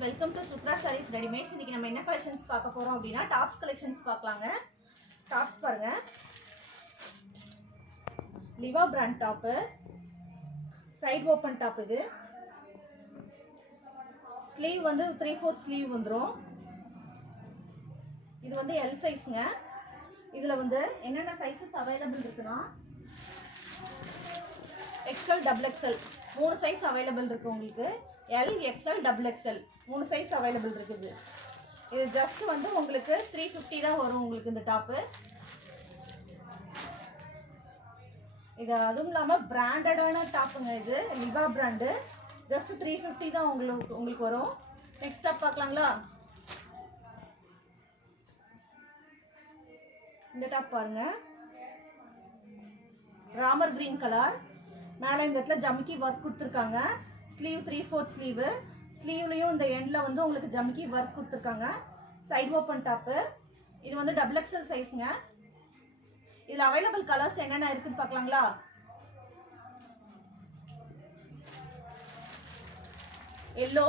Welcome to Subra saris readymades. இன்னைக்கு நம்ம என்ன கலெக்ஷன்ஸ் பார்க்க போறோம் அப்படின்னா டாப்ஸ் கலெக்ஷன்ஸ் பார்க்கலாங்க. டாப்ஸ் பாருங்க, Liva brand top, side open top. இது ஸ்லீவ் வந்து 3/4 ஸ்லீவ் வந்துடும். இது வந்து எல் சைஸ்ங்க. இதில் வந்து என்னென்ன சைஸஸ் அவைலபிள் இருக்குன்னா XL, XXL 3 சைஸ் அவைலபிள் இருக்குது உங்களுக்கு. L, XL, XXL 3 size available இருக்குது. இது ஜஸ்ட் வந்து உங்களுக்கு 350 தான் வரும் உங்களுக்கு இந்த டாப்பு. இது அதுவும் இல்லாமல் பிராண்டடான டாப்புங்க. இது லிவா பிராண்டு. ஜஸ்ட் 350 தான் உங்களுக்கு வரும். நெக்ஸ்ட் டாப் பார்க்கலாங்களா? இந்த டாப் பாருங்க, ராமர் கிரீன் கலர். மேலே இந்த இடத்துல ஜமிக்கி ஒர்க் கொடுத்துருக்காங்க. Sleeve 3/4 sleeve. ஸ்லீவ்லேயும் இந்த எண்டில் வந்து உங்களுக்கு ஜமிக்கி ஒர்க் கொடுத்துருக்காங்க. Side open top. இது வந்து XXL சைஸுங்க. இதில் அவைலபிள் கலர்ஸ் என்னென்ன இருக்குன்னு பார்க்கலாங்களா? எல்லோ,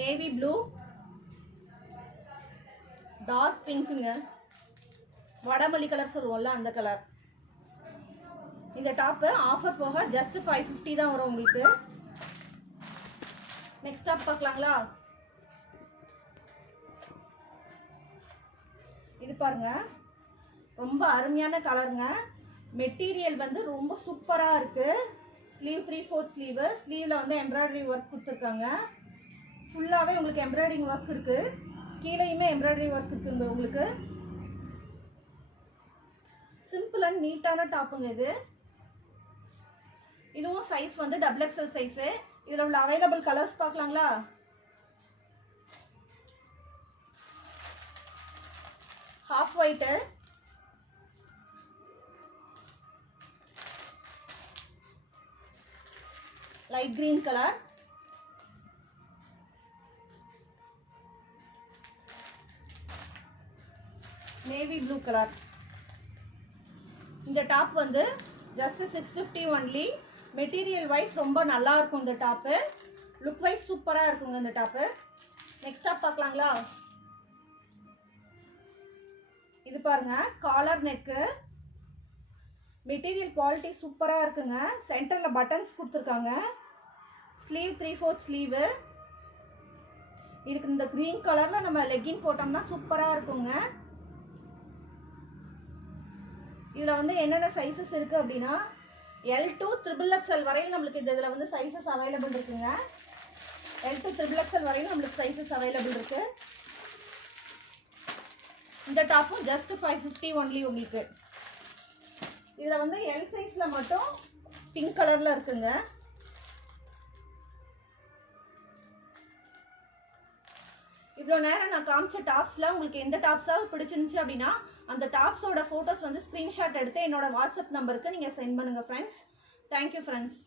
நேவி ப்ளூ, டார்க் பிங்க்குங்க, வடமல்லி கலர் சொல்லுவோம்ல அந்த கலர். இந்த டாப்பு ஆஃபர் போக ஜஸ்ட் 550 தான் வரும் உங்களுக்கு. நெக்ஸ்ட் டாப் பார்க்கலாங்களா? இது பாருங்க, ரொம்ப அருமையான கலருங்க. மெட்டீரியல் வந்து ரொம்ப சூப்பராக இருக்கு. Sleeve 3/4 sleeve. ஸ்லீவில் வந்து எம்ப்ராய்டரி ஒர்க் கொடுத்துருக்காங்க. ஃபுல்லாகவே உங்களுக்கு எம்ப்ராய்டரிங் ஒர்க் இருக்குது. கீழேயுமே எம்ப்ராய்டரி ஒர்க் இருக்குங்க உங்களுக்கு. சிம்பிள் அண்ட் நீட்டான டாப்புங்க இது. இதுவும் சைஸ் வந்து XXL சைஸு. இதில் உள்ள அவைலபிள் கலர்ஸ் பார்க்கலாங்களா? Half white, light green colour, navy blue colour. இந்த டாப் வந்து ஜஸ்ட் 650 ஒன்லி. மெட்டீரியல் வைஸ் ரொம்ப நல்லா இருக்கும் இந்த டாப்பு. லுக் வைஸ் சூப்பராக இருக்குங்க இந்த டாப்பு. நெக்ஸ்ட் டாப் பார்க்கலாங்களா? இது பாருங்க, காலர் நெக்கு. மெட்டீரியல் குவாலிட்டி சூப்பராக இருக்குங்க. சென்டரில் பட்டன்ஸ் கொடுத்துருக்காங்க. Sleeve 3/4 sleeve. இதுக்கு இந்த க்ரீன் கலரில் நம்ம லெக்கின் போட்டோம்னா சூப்பராக இருக்குங்க. இதில் வந்து என்னென்ன சைஸஸ் இருக்குது அப்படின்னா L to XXL வரையும் நம்மளுக்கு இதில் வந்து சைஸஸ் அவைலபிள் இருக்குங்க. L to XXL வரையும் நம்மளுக்கு சைஸஸ் அவைலபிள் இருக்குது. இந்த டாப்பும் ஜஸ்ட் 550 ஒன்லி உங்களுக்கு. இதில் வந்து L சைஸில் மட்டும் பிங்க் கலரில் இருக்குங்க. இவ்வளோ நேரம் நான் காமிச்ச டாப்ஸில் உங்களுக்கு எந்த டாப்ஸாவது பிடிச்சிருந்துச்சு அப்படின்னா அந்த டாப்ஸோட ஃபோட்டோஸ் வந்து ஸ்க்ரீன்ஷாட் எடுத்து என்னோட வாட்ஸ்அப் நம்பருக்கு நீங்கள் சென்ட் பண்ணுங்கள் ஃப்ரெண்ட்ஸ். Thank you friends.